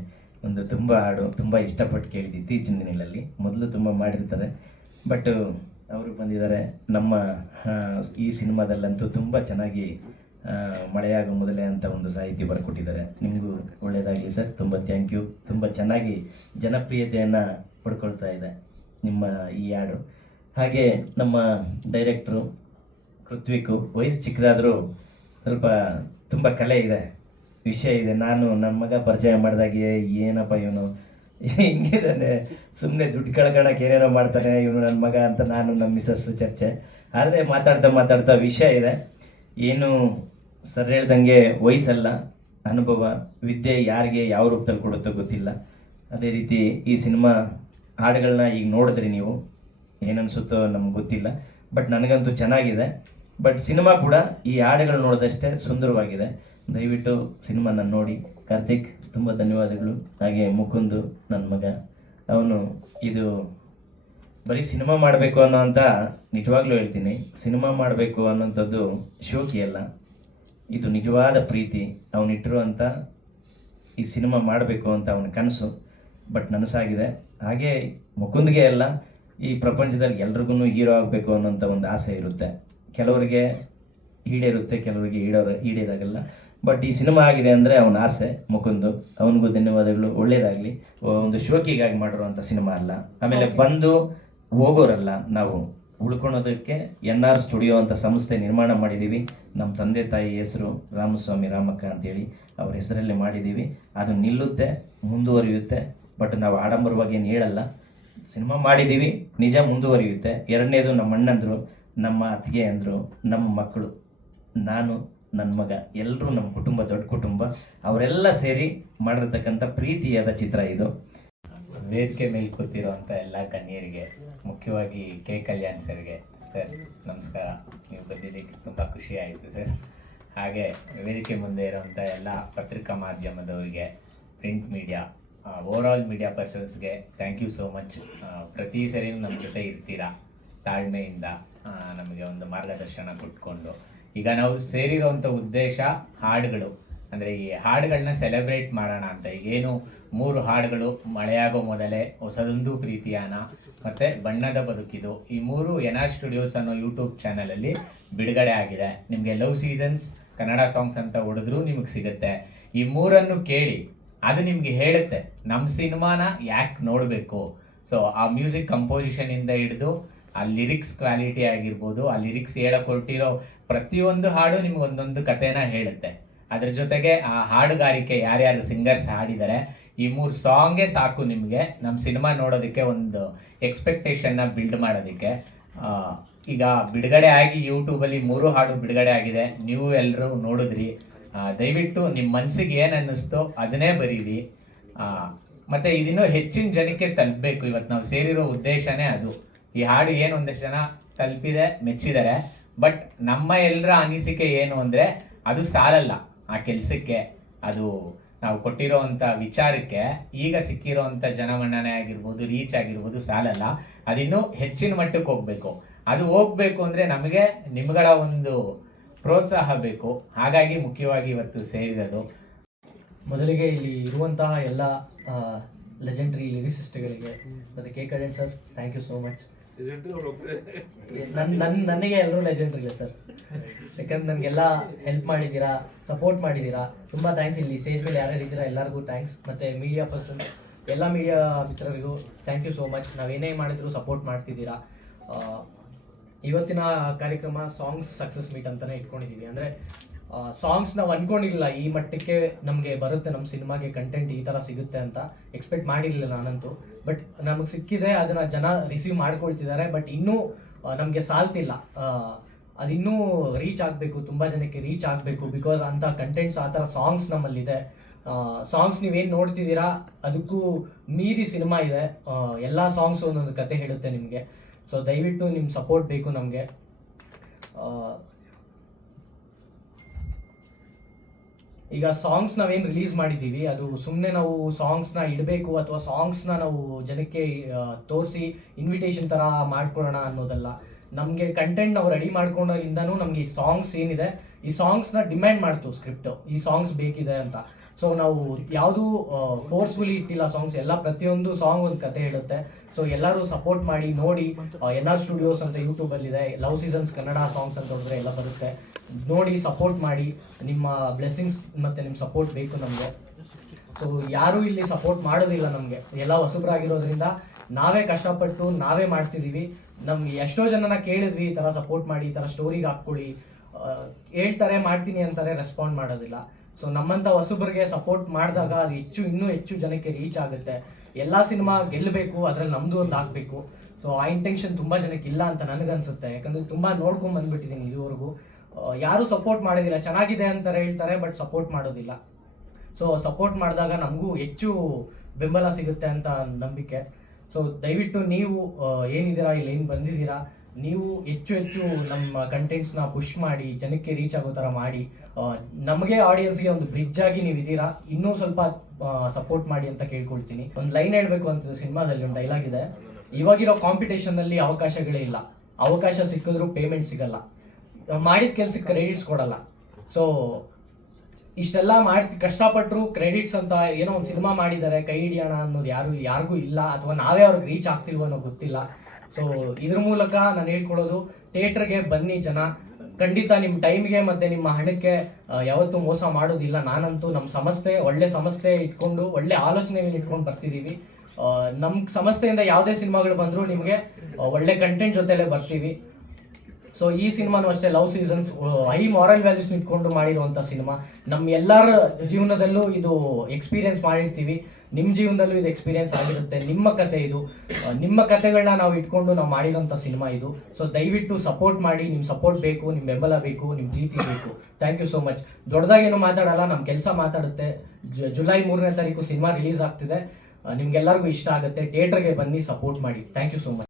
ಒಂದು ತುಂಬ ಹಾಡು ತುಂಬ ಇಷ್ಟಪಟ್ಟು ಕೇಳಿದ್ದು ಇತ್ತೀಚಿನ ದಿನಗಳಲ್ಲಿ. ಮೊದಲು ತುಂಬ ಮಾಡಿರ್ತಾರೆ, ಬಟ್ ಅವರು ಬಂದಿದ್ದಾರೆ. ನಮ್ಮ ಈ ಸಿನಿಮಾದಲ್ಲಂತೂ ತುಂಬ ಚೆನ್ನಾಗಿ ಮಳೆಯಾಗ ಮೊದಲೇ ಅಂತ ಒಂದು ಸಾಹಿತ್ಯ ಬರ್ಕೊಟ್ಟಿದ್ದಾರೆ. ನಿಮಗೂ ಒಳ್ಳೆಯದಾಗಲಿ ಸರ್, ತುಂಬ ಥ್ಯಾಂಕ್ ಯು. ತುಂಬ ಚೆನ್ನಾಗಿ ಜನಪ್ರಿಯತೆಯನ್ನು ಪಡ್ಕೊಳ್ತಾ ಇದೆ ನಿಮ್ಮ ಈ ಹಾಡು. ಹಾಗೆ ನಮ್ಮ ಡೈರೆಕ್ಟ್ರು ಕೃತ್ವಿಕು, ವಯಸ್ಸು ಚಿಕ್ಕದಾದರೂ ಸ್ವಲ್ಪ ತುಂಬ ಕಲೆ ಇದೆ, ವಿಷಯ ಇದೆ. ನಾನು ನನ್ನ ಮಗ ಪರಿಚಯ ಮಾಡಿದಾಗೆ ಏನಪ್ಪ ಇವನು ಹಿಂಗಿದ್ದಾನೆ, ಸುಮ್ಮನೆ ದುಡ್ಡು ಕಳ್ಕೊಳಕ್ಕೆ ಏನೇನೋ ಮಾಡ್ತಾನೆ ಇವನು ನನ್ನ ಮಗ ಅಂತ ನಾನು ನಮ್ಮ ಮಿಸಸ್ಸು ಚರ್ಚೆ. ಆದರೆ ಮಾತಾಡ್ತಾ ವಿಷಯ ಇದೆ. ಏನು ಸರ್ ಹೇಳ್ದಂಗೆ ವಯಸ್ಸಲ್ಲ, ಅನುಭವ, ವಿದ್ಯೆ ಯಾರಿಗೆ ಯಾವ ರೂಪದಲ್ಲಿ ಕೊಡುತ್ತೋ ಗೊತ್ತಿಲ್ಲ. ಅದೇ ರೀತಿ ಈ ಸಿನಿಮಾ ಹಾಡುಗಳನ್ನ ಈಗ ನೋಡಿದ್ರಿ ನೀವು, ಏನನ್ಸುತ್ತೋ ನಮ್ಗೆ ಗೊತ್ತಿಲ್ಲ, ಬಟ್ ನನಗಂತೂ ಚೆನ್ನಾಗಿದೆ. ಬಟ್ ಸಿನಿಮಾ ಕೂಡ ಈ ಹಾಡುಗಳು ನೋಡಿದಷ್ಟೇ ಸುಂದರವಾಗಿದೆ. ದಯವಿಟ್ಟು ಸಿನಿಮಾನ ನೋಡಿ. ಕಾರ್ತಿಕ್ ತುಂಬ ಧನ್ಯವಾದಗಳು. ಹಾಗೆ ಮುಕುಂದು ನನ್ನ ಮಗ, ಅವನು ಇದು ಬರೀ ಸಿನಿಮಾ ಮಾಡಬೇಕು ಅನ್ನೋ ಅಂತ ನಿಜವಾಗ್ಲೂ ಹೇಳ್ತೀನಿ, ಸಿನಿಮಾ ಮಾಡಬೇಕು ಅನ್ನೋಂಥದ್ದು ಶೋಕಿ ಅಲ್ಲ, ಇದು ನಿಜವಾದ ಪ್ರೀತಿ. ಅವನಿಟ್ಟಿರುವಂಥ ಈ ಸಿನಿಮಾ ಮಾಡಬೇಕು ಅಂತ ಅವನ ಕನಸು, ಬಟ್ ನನಸಾಗಿದೆ. ಹಾಗೆ ಮುಕುಂದ್ಗೆ ಅಲ್ಲ, ಈ ಪ್ರಪಂಚದಲ್ಲಿ ಎಲ್ರಿಗೂ ಹೀರೋ ಆಗಬೇಕು ಅನ್ನೋಂಥ ಒಂದು ಆಸೆ ಇರುತ್ತೆ. ಕೆಲವರಿಗೆ ಈಡೇರುತ್ತೆ, ಕೆಲವರಿಗೆ ಈಡೇರಾಗಲ್ಲ. ಬಟ್ ಈ ಸಿನಿಮಾ ಆಗಿದೆ ಅಂದರೆ ಅವನ ಆಸೆ ಮುಕುಂದು. ಅವನಿಗೂ ಧನ್ಯವಾದಗಳು. ಒಳ್ಳೇದಾಗಲಿ. ಒಂದು ಶೋಕಿಗಾಗಿ ಮಾಡಿರುವಂಥ ಸಿನಿಮಾ ಅಲ್ಲ. ಆಮೇಲೆ ಬಂದು ಹೋಗೋರಲ್ಲ, ನಾವು ಉಳ್ಕೊಳೋದಕ್ಕೆ NR ಸ್ಟುಡಿಯೋ ಅಂತ ಸಂಸ್ಥೆ ನಿರ್ಮಾಣ ಮಾಡಿದ್ದೀವಿ. ನಮ್ಮ ತಂದೆ ತಾಯಿ ಹೆಸರು ರಾಮಸ್ವಾಮಿ ರಾಮಕ್ಕ ಅಂತೇಳಿ ಅವ್ರ ಹೆಸರಲ್ಲೇ ಮಾಡಿದ್ದೀವಿ. ಅದು ನಿಲ್ಲುತ್ತೆ, ಮುಂದುವರಿಯುತ್ತೆ. ಬಟ್ ನಾವು ಆಡಂಬರವಾಗಿ ಏನು ಹೇಳಲ್ಲ, ಸಿನಿಮಾ ಮಾಡಿದ್ದೀವಿ, ನಿಜ ಮುಂದುವರಿಯುತ್ತೆ. ಎರಡನೇದು ನಮ್ಮ ಅಣ್ಣಂದರು, ನಮ್ಮ ಅತ್ತಿಗೆ ಅಂದರು, ನಮ್ಮ ಮಕ್ಕಳು, ನಾನು, ನನ್ನ ಮಗ, ಎಲ್ಲರೂ ನಮ್ಮ ಕುಟುಂಬ, ದೊಡ್ಡ ಕುಟುಂಬ, ಅವರೆಲ್ಲ ಸೇರಿ ಮಾಡಿರ್ತಕ್ಕಂಥ ಪ್ರೀತಿಯಾದ ಚಿತ್ರ ಇದು. ವೇದಿಕೆ ಮೇಲೆ ಕೂತಿರುವಂಥ ಎಲ್ಲ ಗಣ್ಯರಿಗೆ, ಮುಖ್ಯವಾಗಿ ಕೆ ಕಲ್ಯಾಣ್ ಸರ್ಗೆ, ಸರ್ ನಮಸ್ಕಾರ. ನೀವು ಬಂದಿದ್ದಕ್ಕೆ ತುಂಬ ಖುಷಿ ಆಯಿತು ಸರ್. ಹಾಗೆ ವೇದಿಕೆ ಮುಂದೆ ಇರುವಂಥ ಎಲ್ಲ ಪತ್ರಿಕಾ ಮಾಧ್ಯಮದವರಿಗೆ, ಪ್ರಿಂಟ್ ಮೀಡಿಯಾ, ಓವರಾಲ್ ಮೀಡಿಯಾ ಪರ್ಸನ್ಸ್ಗೆ ಥ್ಯಾಂಕ್ ಯು ಸೋ ಮಚ್. ಪ್ರತಿ ಸರಿನೂ ನಮ್ಮ ಜೊತೆ ಇರ್ತೀರಾ, ತಾಳ್ಮೆಯಿಂದ ನಮಗೆ ಒಂದು ಮಾರ್ಗದರ್ಶನ ಕೊಟ್ಕೊಂಡು. ಈಗ ನಾವು ಸೇರಿರೋವಂಥ ಉದ್ದೇಶ ಹಾಡುಗಳು, ಅಂದರೆ ಈ ಹಾಡುಗಳನ್ನ ಸೆಲೆಬ್ರೇಟ್ ಮಾಡೋಣ ಅಂತ. ಈಗೇನು 3 ಹಾಡುಗಳು, ಮಳೆಯಾಗೋ ಮೊದಲೇ, ಹೊಸದೊಂದು ಪ್ರೀತಿಯಾನ ಮತ್ತು ಬಣ್ಣದ ಬದುಕಿದು, ಈ 3 NR ಸ್ಟುಡಿಯೋಸ್ ಅನ್ನೋ ಯೂಟ್ಯೂಬ್ ಚಾನಲಲ್ಲಿ ಬಿಡುಗಡೆ ಆಗಿದೆ. ನಿಮಗೆ ಲವ್ ಸೀಸನ್ಸ್ ಕನ್ನಡ ಸಾಂಗ್ಸ್ ಅಂತ ಹೊಡೆದ್ರೂ ನಿಮಗೆ ಸಿಗುತ್ತೆ. ಈ 3ಅನ್ನು ಕೇಳಿ, ಅದು ನಿಮಗೆ ಹೇಳುತ್ತೆ ನಮ್ಮ ಸಿನಿಮಾನ ಯಾಕೆ ನೋಡಬೇಕು. ಸೊ ಆ ಮ್ಯೂಸಿಕ್ ಕಂಪೋಸಿಷನಿಂದ ಹಿಡಿದು ಆ ಲಿರಿಕ್ಸ್ ಕ್ವಾಲಿಟಿ ಆಗಿರ್ಬೋದು, ಆ ಲಿರಿಕ್ಸ್ ಹೇಳಕ್ಕೆ ಹೊರಟಿರೋ ಪ್ರತಿಯೊಂದು ಹಾಡು ನಿಮ್ಗೆ ಒಂದೊಂದು ಕಥೆನ ಹೇಳುತ್ತೆ. ಅದ್ರ ಜೊತೆಗೆ ಆ ಹಾಡುಗಾರಿಕೆ, ಯಾರ್ಯಾರು ಸಿಂಗರ್ಸ್ ಹಾಡಿದ್ದಾರೆ, ಈ 3 ಸಾಂಗೇ ಸಾಕು ನಿಮಗೆ ನಮ್ಮ ಸಿನಿಮಾ ನೋಡೋದಕ್ಕೆ, ಒಂದು ಎಕ್ಸ್ಪೆಕ್ಟೇಷನ್ನ ಬಿಲ್ಡ್ ಮಾಡೋದಕ್ಕೆ. ಈಗ ಬಿಡುಗಡೆ ಆಗಿ ಯೂಟ್ಯೂಬಲ್ಲಿ 3 ಹಾಡು ಬಿಡುಗಡೆ ಆಗಿದೆ, ನೀವು ಎಲ್ಲರೂ ನೋಡಿದ್ರಿ. ದಯವಿಟ್ಟು ನಿಮ್ಮ ಮನಸ್ಸಿಗೆ ಏನು ಅನ್ನಿಸ್ತೋ ಅದನ್ನೇ ಬರೀರಿ. ಮತ್ತು ಇದನ್ನು ಹೆಚ್ಚಿನ ಜನಕ್ಕೆ ತಲುಪಬೇಕು. ಇವತ್ತು ನಾವು ಸೇರಿರೋ ಉದ್ದೇಶನೇ ಅದು. ಈ ಹಾಡು ಏನು ಒಂದಷ್ಟು ಜನ ತಲುಪಿದೆ, ಮೆಚ್ಚಿದ್ದಾರೆ. ಬಟ್ ನಮ್ಮ ಎಲ್ಲರ ಅನಿಸಿಕೆ ಏನು ಅಂದರೆ, ಅದು ಸಾಲಲ್ಲ ಆ ಕೆಲಸಕ್ಕೆ, ಅದು ನಾವು ಕೊಟ್ಟಿರೋವಂಥ ವಿಚಾರಕ್ಕೆ ಈಗ ಸಿಕ್ಕಿರೋವಂಥ ಜನಮನ್ನಣೆ ಆಗಿರ್ಬೋದು, ರೀಚ್ ಆಗಿರ್ಬೋದು, ಸಾಲಲ್ಲ. ಅದಿನ್ನೂ ಹೆಚ್ಚಿನ ಮಟ್ಟಕ್ಕೆ ಹೋಗಬೇಕು. ಅದು ಹೋಗಬೇಕು ಅಂದರೆ ನಮಗೆ ನಿಮ್ಗಳ ಒಂದು ಪ್ರೋತ್ಸಾಹ ಬೇಕು. ಹಾಗಾಗಿ ಮುಖ್ಯವಾಗಿ ಇವತ್ತು ಸೇರಿರೋದು. ಮೊದಲಿಗೆ ಇಲ್ಲಿ ಇರುವಂತಹ ಎಲ್ಲ ಲೆಜೆಂಡ್ರಿ ಲಿರಿಸಿಸ್ಟ್ಗಳಿಗೆ ಮತ್ತು K Kalyan sir, thank you so much. ನನಗೆ ಎಲ್ಲರೂ ಲೆಜೆಂಡ್ರಿಗೆ ಸರ್, ಯಾಕಂದ್ರೆ ನನಗೆಲ್ಲ ಹೆಲ್ಪ್ ಮಾಡಿದ್ದೀರಾ, ಸಪೋರ್ಟ್ ಮಾಡಿದ್ದೀರಾ, ತುಂಬ ಥ್ಯಾಂಕ್ಸ್. ಇಲ್ಲಿ ಸ್ಟೇಜ್ ಮೇಲೆ ಯಾರ್ಯಾರು ಇದ್ದೀರಾ ಎಲ್ಲರಿಗೂ ಥ್ಯಾಂಕ್ಸ್. ಮತ್ತು ಮೀಡಿಯಾ ಪರ್ಸನ್, ಎಲ್ಲ ಮೀಡಿಯಾ ಮಿತ್ರರಿಗೂ ಥ್ಯಾಂಕ್ ಯು ಸೋ ಮಚ್. ನಾವೇನೇ ಮಾಡಿದ್ರು ಸಪೋರ್ಟ್ ಮಾಡ್ತಿದ್ದೀರಾ. ಇವತ್ತಿನ ಕಾರ್ಯಕ್ರಮ ಸಾಂಗ್ಸ್ ಸಕ್ಸಸ್ ಮೀಟ್ ಅಂತಲೇ ಇಟ್ಕೊಂಡಿದ್ದೀವಿ. ಅಂದರೆ ಸಾಂಗ್ಸ್ ನಾವು ಅಂದ್ಕೊಂಡಿರಲಿಲ್ಲ ಈ ಮಟ್ಟಕ್ಕೆ ನಮಗೆ ಬರುತ್ತೆ, ನಮ್ಮ ಸಿನಿಮಾಗೆ ಕಂಟೆಂಟ್ ಈ ಥರ ಸಿಗುತ್ತೆ ಅಂತ ಎಕ್ಸ್ಪೆಕ್ಟ್ ಮಾಡಿರಲಿಲ್ಲ ನಾನಂತೂ. ಬಟ್ ನಮಗೆ ಸಿಕ್ಕಿದೆ, ಅದನ್ನು ಜನ ರಿಸೀವ್ ಮಾಡ್ಕೊಳ್ತಿದ್ದಾರೆ. ಬಟ್ ಇನ್ನೂ ನಮಗೆ ಸಾಲ್ತಿಲ್ಲ, ಅದಿನ್ನೂ ರೀಚ್ ಆಗಬೇಕು, ತುಂಬ ಜನಕ್ಕೆ ರೀಚ್ ಆಗಬೇಕು. ಬಿಕಾಸ್ ಅಂಥ ಕಂಟೆಂಟ್ಸ್, ಆ ಥರ ಸಾಂಗ್ಸ್ ನಮ್ಮಲ್ಲಿದೆ. ಸಾಂಗ್ಸ್ ನೀವೇನು ನೋಡ್ತಿದ್ದೀರಾ ಅದಕ್ಕೂ ಮೀರಿ ಸಿನಿಮಾ ಇದೆ. ಎಲ್ಲ ಸಾಂಗ್ಸು ಒಂದೊಂದು ಕತೆ ಹೇಳುತ್ತೆ ನಿಮಗೆ. ಸೊ ದಯವಿಟ್ಟು ನಿಮ್ಮ ಸಪೋರ್ಟ್ ಬೇಕು ನಮಗೆ. ಈಗ ಸಾಂಗ್ಸ್ ನಾವೇನು ರಿಲೀಸ್ ಮಾಡಿದ್ದೀವಿ, ಅದು ಸುಮ್ಮನೆ ನಾವು ಸಾಂಗ್ಸ್ನ ಇಡಬೇಕು ಅಥವಾ ಸಾಂಗ್ಸ್ನ ನಾವು ಜನಕ್ಕೆ ತೋರಿಸಿ ಇನ್ವಿಟೇಷನ್ ಥರ ಮಾಡ್ಕೊಳ್ಳೋಣ ಅನ್ನೋದಲ್ಲ. ನಮಗೆ ಕಂಟೆಂಟ್ ನಾವು ರೆಡಿ ಮಾಡ್ಕೊಂಡಾಗಿಂದನೂ ನಮಗೆ ಈ ಸಾಂಗ್ಸ್ ಏನಿದೆ ಈ ಸಾಂಗ್ಸ್ನ ಡಿಮ್ಯಾಂಡ್ ಮಾಡ್ತು ಸ್ಕ್ರಿಪ್ಟ್, ಈ ಸಾಂಗ್ಸ್ ಬೇಕಿದೆ ಅಂತ. ಸೊ ನಾವು ಯಾವುದೂ ಫೋರ್ಸ್ಫುಲಿ ಇಟ್ಟಿಲ್ಲ ಸಾಂಗ್ಸ್, ಎಲ್ಲ ಪ್ರತಿಯೊಂದು ಸಾಂಗ್ ಒಂದು ಕತೆ ಹೇಳುತ್ತೆ. ಸೊ ಎಲ್ಲರೂ ಸಪೋರ್ಟ್ ಮಾಡಿ ನೋಡಿ. NR ಸ್ಟುಡಿಯೋಸ್ ಅಂತ ಯೂಟ್ಯೂಬಲ್ಲಿದೆ, ಲವ್ ಸೀಸನ್ಸ್ ಕನ್ನಡ ಸಾಂಗ್ಸ್ ಅಂತ ಹೋದ್ರೆ ಎಲ್ಲ ಬರುತ್ತೆ. ನೋಡಿ ಸಪೋರ್ಟ್ ಮಾಡಿ. ನಿಮ್ಮ ಬ್ಲೆಸ್ಸಿಂಗ್ಸ್ ಮತ್ತು ನಿಮ್ಮ ಸಪೋರ್ಟ್ ಬೇಕು ನಮಗೆ. ಸೊ ಯಾರೂ ಇಲ್ಲಿ ಸಪೋರ್ಟ್ ಮಾಡೋದಿಲ್ಲ ನಮಗೆ, ಎಲ್ಲ ಹೊಸಬ್ರಾಗಿರೋದ್ರಿಂದ ನಾವೇ ಕಷ್ಟಪಟ್ಟು ನಾವೇ ಮಾಡ್ತಿದ್ದೀವಿ. ನಮ್ಗೆ ಎಷ್ಟೋ ಜನನ ಕೇಳಿದ್ವಿ ಈ ಥರ ಸಪೋರ್ಟ್ ಮಾಡಿ, ಈ ಥರ ಸ್ಟೋರಿಗೆ ಹಾಕ್ಕೊಳ್ಳಿ, ಹೇಳ್ತಾರೆ ಮಾಡ್ತೀನಿ ಅಂತಾರೆ, ರೆಸ್ಪಾಂಡ್ ಮಾಡೋದಿಲ್ಲ. ಸೊ ನಮ್ಮಂಥ ಹೊಸಬರಿಗೆ ಸಪೋರ್ಟ್ ಮಾಡಿದಾಗ ಅದು ಇನ್ನೂ ಹೆಚ್ಚು ಜನಕ್ಕೆ ರೀಚ್ ಆಗುತ್ತೆ. ಎಲ್ಲ ಸಿನಿಮಾ ಗೆಲ್ಲಬೇಕು, ಅದರಲ್ಲಿ ನಮ್ಮದು ಒಂದು ಆಗಬೇಕು. ಸೊ ಆ ಇಂಟೆನ್ಷನ್ ತುಂಬ ಜನಕ್ಕೆ ಇಲ್ಲ ಅಂತ ನನಗನ್ಸುತ್ತೆ. ಯಾಕಂದರೆ ತುಂಬ ನೋಡ್ಕೊಂಡು ಬಂದುಬಿಟ್ಟಿದ್ದೀನಿ ಇದುವರೆಗೂ. ಯಾರೂ ಸಪೋರ್ಟ್ ಮಾಡೋದಿಲ್ಲ, ಚೆನ್ನಾಗಿದೆ ಅಂತಾರೆ ಹೇಳ್ತಾರೆ, ಬಟ್ ಸಪೋರ್ಟ್ ಮಾಡೋದಿಲ್ಲ. ಸೊ ಸಪೋರ್ಟ್ ಮಾಡಿದಾಗ ನಮಗೂ ಹೆಚ್ಚು ಬೆಂಬಲ ಸಿಗುತ್ತೆ ಅಂತ ನಂಬಿಕೆ. ಸೊ ದಯವಿಟ್ಟು ನೀವು ಏನಿದ್ದೀರಾ, ಇಲ್ಲಿ ಏನು ಬಂದಿದ್ದೀರಾ, ನೀವು ಹೆಚ್ಚು ನಮ್ಮ ಕಂಟೆಂಟ್ಸ್ನ ಪುಷ್ ಮಾಡಿ, ಜನಕ್ಕೆ ರೀಚ್ ಆಗೋ ಥರ ಮಾಡಿ. ನಮಗೆ ಆಡಿಯನ್ಸ್ಗೆ ಒಂದು ಬ್ರಿಡ್ಜ್ ಆಗಿ ನೀವು ಇದ್ದೀರಾ, ಇನ್ನೂ ಸ್ವಲ್ಪ ಸಪೋರ್ಟ್ ಮಾಡಿ ಅಂತ ಕೇಳ್ಕೊಳ್ತೀನಿ. ಒಂದು ಲೈನ್ ಹೇಳಬೇಕು ಅಂತ ಸಿನಿಮಾದಲ್ಲಿ ಒಂದು ಡೈಲಾಗ್ ಇದೆ, ಇವಾಗಿರೋ ಕಾಂಪಿಟೇಷನ್ನಲ್ಲಿ ಅವಕಾಶಗಳೇ ಇಲ್ಲ, ಅವಕಾಶ ಸಿಕ್ಕಿದ್ರೂ ಪೇಮೆಂಟ್ ಸಿಗಲ್ಲ, ಮಾಡಿದ ಕೆಲಸಕ್ಕೆ ಕ್ರೆಡಿಟ್ಸ್ ಕೊಡಲ್ಲ. ಸೊ ಇಷ್ಟೆಲ್ಲ ಕಷ್ಟಪಟ್ಟರು ಕ್ರೆಡಿಟ್ಸ್ ಅಂತ ಏನೋ ಒಂದು ಸಿನಿಮಾ ಮಾಡಿದ್ದಾರೆ ಕೈ ಹಿಡಿಯೋಣ ಅನ್ನೋದು ಯಾರಿಗೂ ಇಲ್ಲ, ಅಥವಾ ನಾವೇ ಅವ್ರಿಗೆ ರೀಚ್ ಆಗ್ತಿಲ್ವೋ ಅನ್ನೋ ಗೊತ್ತಿಲ್ಲ. ಸೊ ಇದ್ರ ಮೂಲಕ ನಾನು ಹೇಳ್ಕೊಳ್ಳೋದು, ಥಿಯೇಟ್ರಿಗೆ ಬನ್ನಿ ಜನ, ಖಂಡಿತ ನಿಮ್ಮ ಟೈಮ್ಗೆ ಮತ್ತು ನಿಮ್ಮ ಹಣಕ್ಕೆ ಯಾವತ್ತೂ ಮೋಸ ಮಾಡೋದಿಲ್ಲ. ನಾನಂತೂ ನಮ್ಮ ಸಂಸ್ಥೆ ಒಳ್ಳೆ ಸಂಸ್ಥೆ ಇಟ್ಕೊಂಡು, ಒಳ್ಳೆ ಆಲೋಚನೆಗಳನ್ನ ಇಟ್ಕೊಂಡು ಬರ್ತಿದ್ದೀವಿ. ನಮ್ಮ ಸಂಸ್ಥೆಯಿಂದ ಯಾವುದೇ ಸಿನಿಮಾಗಳು ಬಂದರೂ ನಿಮಗೆ ಒಳ್ಳೆ ಕಂಟೆಂಟ್ ಜೊತೆಲೇ ಬರ್ತೀವಿ. ಸೊ ಈ ಸಿನಿಮಾನು ಅಷ್ಟೇ, love seasons high moral values ಇಟ್ಕೊಂಡು ಮಾಡಿರುವಂಥ ಸಿನಿಮಾ. ನಮ್ಮ ಎಲ್ಲರ ಜೀವನದಲ್ಲೂ ಇದು ಎಕ್ಸ್ಪೀರಿಯೆನ್ಸ್ ಮಾಡಿರ್ತೀವಿ, ನಿಮ್ಮ ಜೀವನದಲ್ಲೂ ಇದು ಎಕ್ಸ್ಪೀರಿಯೆನ್ಸ್ ಆಗಿರುತ್ತೆ. ನಿಮ್ಮ ಕತೆ ಇದು, ನಿಮ್ಮ ಕತೆಗಳನ್ನ ನಾವು ಇಟ್ಕೊಂಡು ನಾವು ಮಾಡಿರೋಂಥ ಸಿನಿಮಾ ಇದು. ಸೊ ದಯವಿಟ್ಟು ಸಪೋರ್ಟ್ ಮಾಡಿ, ನಿಮ್ಮ ಸಪೋರ್ಟ್ ಬೇಕು, ನಿಮ್ಮ ಬೆಂಬಲ ಬೇಕು, ನಿಮ್ಮ ಪ್ರೀತಿ ಬೇಕು. Thank you so much. ದೊಡ್ಡದಾಗೇನು ಮಾತಾಡಲ್ಲ, ನಮ್ಮ ಕೆಲಸ ಮಾತಾಡುತ್ತೆ. ಜುಲೈ 3ನೇ ತಾರೀಕು ಸಿನಿಮಾ ರಿಲೀಸ್ ಆಗ್ತಿದೆ. ನಿಮ್ಗೆಲ್ಲರಿಗೂ ಇಷ್ಟ ಆಗುತ್ತೆ. ಥಿಯೇಟರ್ಗೆ ಬನ್ನಿ, ಸಪೋರ್ಟ್ ಮಾಡಿ. Thank you so much.